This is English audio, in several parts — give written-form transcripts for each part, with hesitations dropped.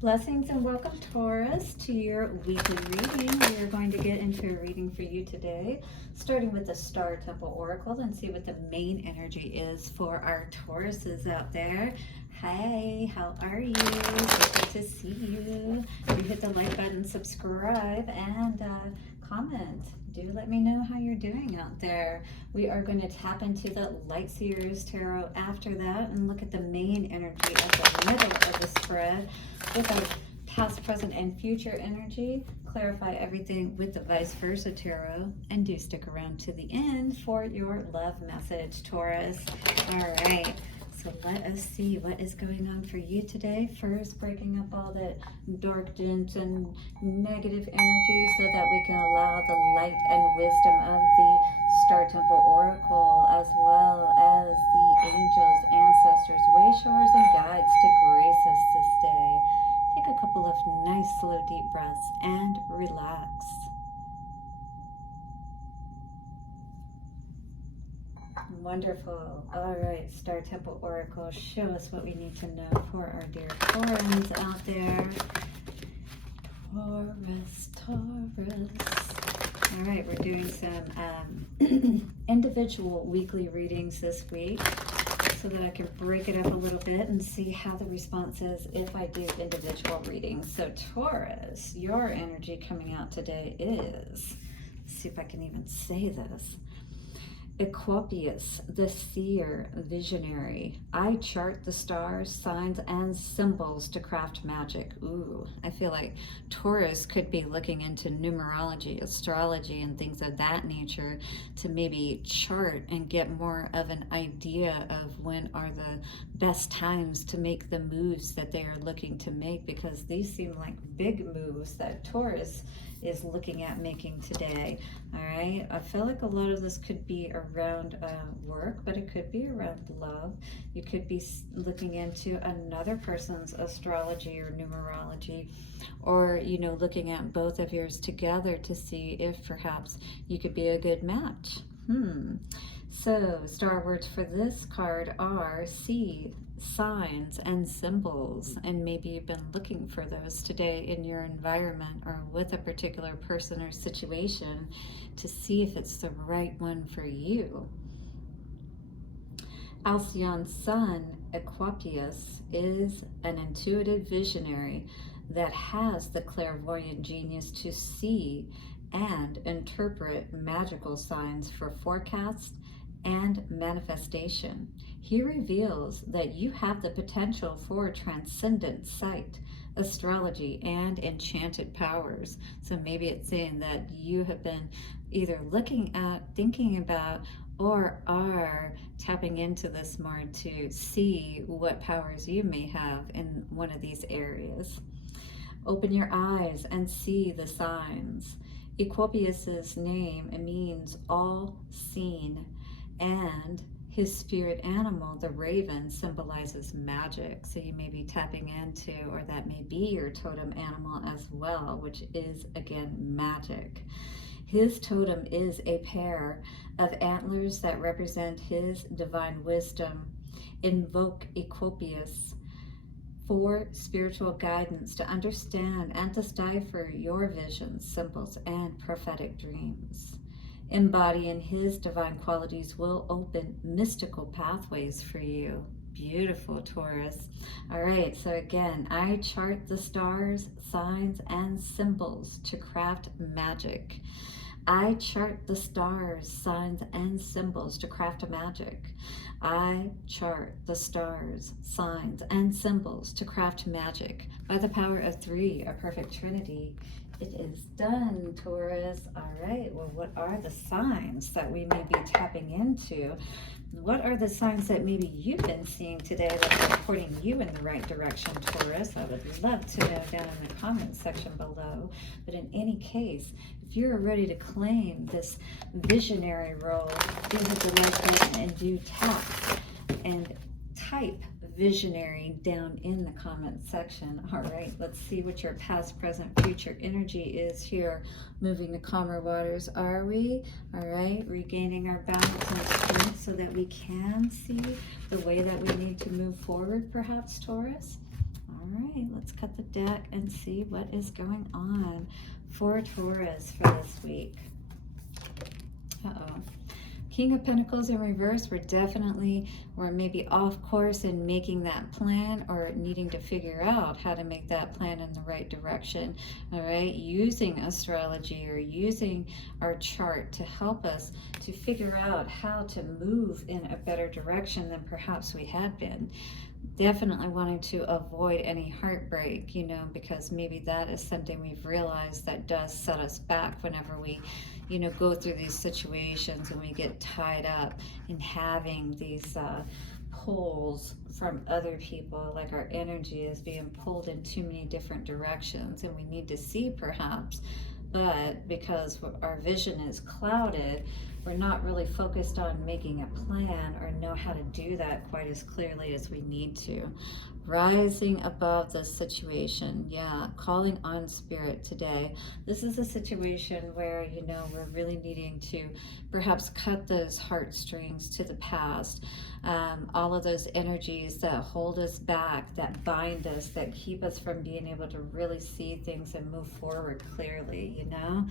Blessings and welcome, Taurus, to your weekly reading. We are going to get into a reading for you today, starting with the Star Temple Oracle and see what the main energy is for our Tauruses out there. Hey, how are you? Good to see you. You hit the like button, subscribe, and comment. Do let me know how you're doing out there. We are going to tap into the Light Seers Tarot after that and look at the main energy at the middle of the spread with our past, present, and future energy. Clarify everything with the Vice Versa Tarot, and do stick around to the end for your love message, Taurus. All right. So let us see what is going on for you today. First, breaking up all that dark, dense, and negative energy so that we can allow the light and wisdom of the Star Temple Oracle, as well as the angels, ancestors, wayshowers, and guides to grace us this day. Take a couple of nice, slow, deep breaths and relax. Wonderful. All right, Star Temple Oracle, show us what we need to know for our dear Taurans out there. Taurus. All right, we're doing some individual weekly readings this week so that I can break it up a little bit and see how the response is if I do individual readings. So Taurus, your energy coming out today is, let's see if I can even say this. Eqopeus the Seer, visionary. I chart the stars, signs, and symbols to craft magic. Ooh, I feel like Taurus could be looking into numerology, astrology, and things of that nature to maybe chart and get more of an idea of when are the best times to make the moves that they are looking to make, because these seem like big moves that Taurus is looking at making today. All right, I feel like a lot of this could be around work, but it could be around love. You could be looking into another person's astrology or numerology, or looking at both of yours together to see if perhaps you could be a good match. So star words for this card are seed, signs, and symbols, and maybe you've been looking for those today in your environment or with a particular person or situation to see if it's the right one for you. Alcyon's son, Eqopeus, is an intuitive visionary that has the clairvoyant genius to see and interpret magical signs for forecast and manifestation. He reveals that you have the potential for transcendent sight, astrology, and enchanted powers. So maybe it's saying that you have been either looking at, thinking about, or are tapping into this more to see what powers you may have in one of these areas. Open your eyes and see the signs. Eqopeus's name means all seen, and his spirit animal, the raven, symbolizes magic. So you may be tapping into, or that may be your totem animal as well, which is again magic. His totem is a pair of antlers that represent his divine wisdom. Invoke Eqopeus for spiritual guidance to understand and decipher your visions, symbols, and prophetic dreams. Embodying his divine qualities will open mystical pathways for you. Beautiful, Taurus. All right, so again, I chart the stars, signs, and symbols to craft magic. I chart the stars, signs, and symbols to craft magic. I chart the stars, signs, and symbols to craft magic. By the power of 3, a perfect trinity, it is done, Taurus. All right, well, what are the signs that we may be tapping into? What are the signs that maybe you've been seeing today that are pointing you in the right direction, Taurus? I would love to know down in the comments section below. But in any case, if you're ready to claim this visionary role, do hit the like button and do tap and type visionary down in the comment section. All right, let's see what your past, present, future energy is here. Moving to calmer waters, are we? All right, regaining our balance and strength so that we can see the way that we need to move forward, perhaps, Taurus. All right, let's cut the deck and see what is going on for Taurus for this week. Uh-oh. King of Pentacles in reverse. We're maybe off course in making that plan, or needing to figure out how to make that plan in the right direction. All right, using astrology or using our chart to help us to figure out how to move in a better direction than perhaps we had been. Definitely wanting to avoid any heartbreak, you know, because maybe that is something we've realized that does set us back whenever we, you know, go through these situations and we get tied up in having these pulls from other people, like our energy is being pulled in too many different directions, and we need to see perhaps, but because our vision is clouded, we're not really focused on making a plan or know how to do that quite as clearly as we need to. Rising above the situation, yeah, calling on spirit today. This is a situation where, you know, we're really needing to perhaps cut those heartstrings to the past, all of those energies that hold us back, that bind us, that keep us from being able to really see things and move forward clearly, you know?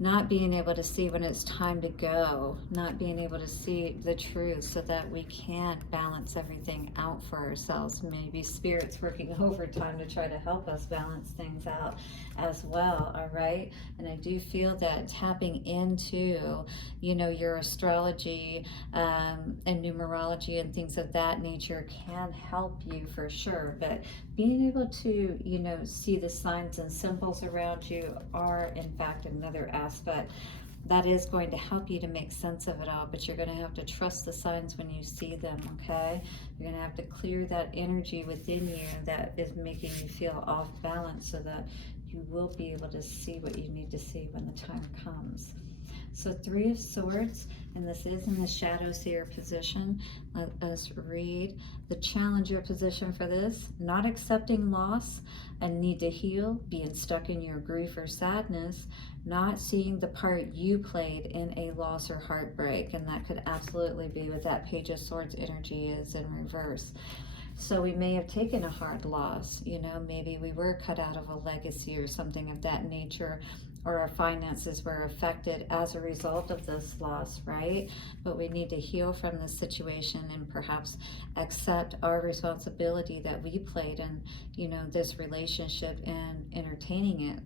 Not being able to see when it's time to go, not being able to see the truth so that we can balance everything out for ourselves. Maybe spirit's working overtime to try to help us balance things out as well, all right? And I do feel that tapping into, you know, your astrology and numerology and things of that nature can help you for sure, but being able to, you know, see the signs and symbols around you are in fact another aspect that is going to help you to make sense of it all, but you're going to have to trust the signs when you see them, okay? You're going to have to clear that energy within you that is making you feel off balance so that you will be able to see what you need to see when the time comes. So 3 of Swords, and this is in the Shadow Seer position. Let us read the Challenger position for this. Not accepting loss, a need to heal, being stuck in your grief or sadness, not seeing the part you played in a loss or heartbreak. And that could absolutely be what that Page of Swords energy is in reverse. So we may have taken a hard loss, you know, maybe we were cut out of a legacy or something of that nature, or our finances were affected as a result of this loss, right? But we need to heal from this situation and perhaps accept our responsibility that we played in, you know, this relationship and entertaining it.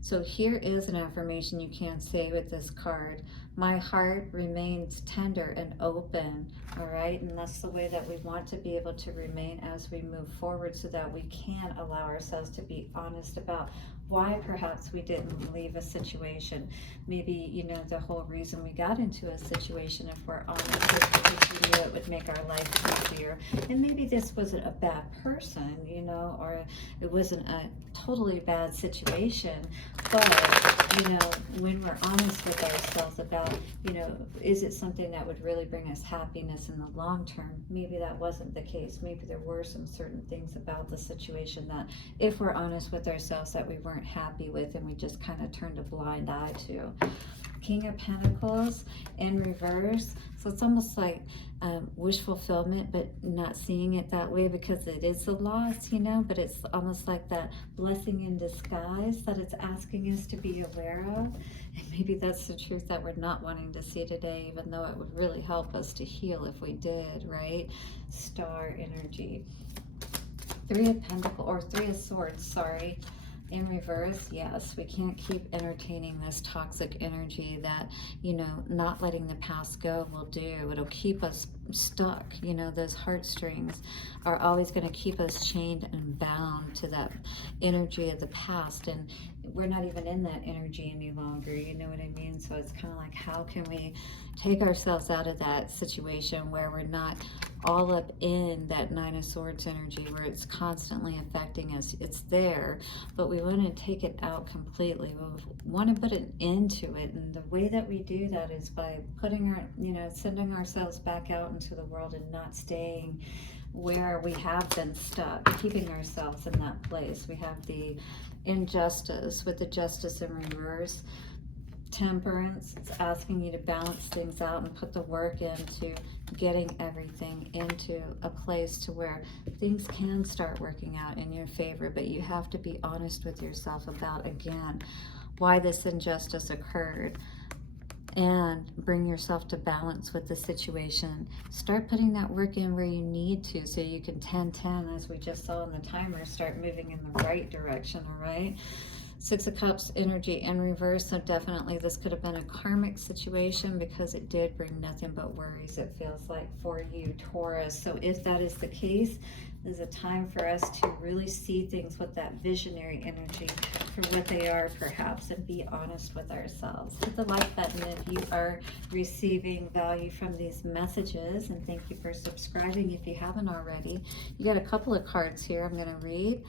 So here is an affirmation you can say with this card. My heart remains tender and open, all right? And that's the way that we want to be able to remain as we move forward, so that we can allow ourselves to be honest about why perhaps we didn't leave a situation. Maybe, you know, the whole reason we got into a situation, if we're honest, is because we knew it would make our life easier. And maybe this wasn't a bad person, you know, or it wasn't a totally bad situation, but, you know, when we're honest with ourselves about, you know, is it something that would really bring us happiness in the long term? Maybe that wasn't the case. Maybe there were some certain things about the situation that, if we're honest with ourselves, that we weren't happy with, and we just kind of turned a blind eye to. King of Pentacles in reverse. So it's almost like wish fulfillment, but not seeing it that way because it is a loss, you know, but it's almost like that blessing in disguise that it's asking us to be aware of. And maybe that's the truth that we're not wanting to see today, even though it would really help us to heal if we did, right? Star energy. 3 of Pentacles, or 3 of Swords, sorry. In reverse, yes, we can't keep entertaining this toxic energy that, you know, not letting the past go will do. It'll keep us stuck. You know, those heartstrings are always going to keep us chained and bound to that energy of the past. And we're not even in that energy any longer, you know what I mean? So it's kind of like, how can we take ourselves out of that situation where we're not all up in that 9 of Swords energy where it's constantly affecting us? It's there, but we want to take it out completely. We want to put an end to it, and the way that we do that is by putting our, you know, sending ourselves back out into the world and not staying where we have been stuck, keeping ourselves in that place. We have the injustice with the Justice in reverse. Temperance, it's asking you to balance things out and put the work in to getting everything into a place to where things can start working out in your favor, but you have to be honest with yourself about, again, why this injustice occurred, and bring yourself to balance with the situation. Start putting that work in where you need to, so you can 10-10, as we just saw in the timer, start moving in the right direction. All right. Six of Cups energy in reverse, so definitely this could have been a karmic situation, because it did bring nothing but worries, it feels like, for you, Taurus. So if that is the case, this is a time for us to really see things with that visionary energy for what they are, perhaps, and be honest with ourselves. Hit the like button if you are receiving value from these messages, and thank you for subscribing if you haven't already. You got a couple of cards here I'm going to read.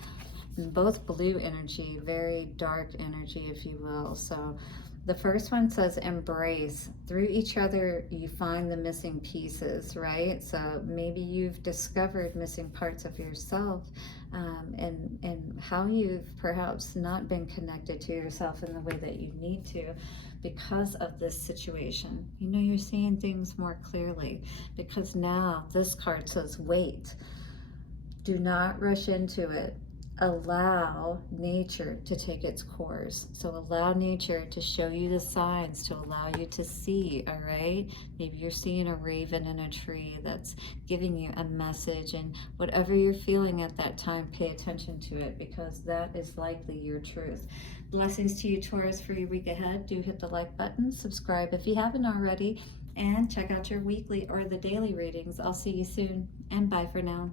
Both blue energy, very dark energy, if you will. So the first one says embrace. Through each other you find the missing pieces, right? So maybe you've discovered missing parts of yourself, and how you've perhaps not been connected to yourself in the way that you need to because of this situation. You know, you're seeing things more clearly, because now this card says wait. Do not rush into it. Allow nature to take its course. So allow nature to show you the signs, to allow you to see. All right, maybe you're seeing a raven in a tree that's giving you a message, and whatever you're feeling at that time, pay attention to it, because that is likely your truth. Blessings to you, Taurus, for your week ahead. Do hit the like button, subscribe if you haven't already, and check out your weekly or the daily readings. I'll see you soon, and bye for now.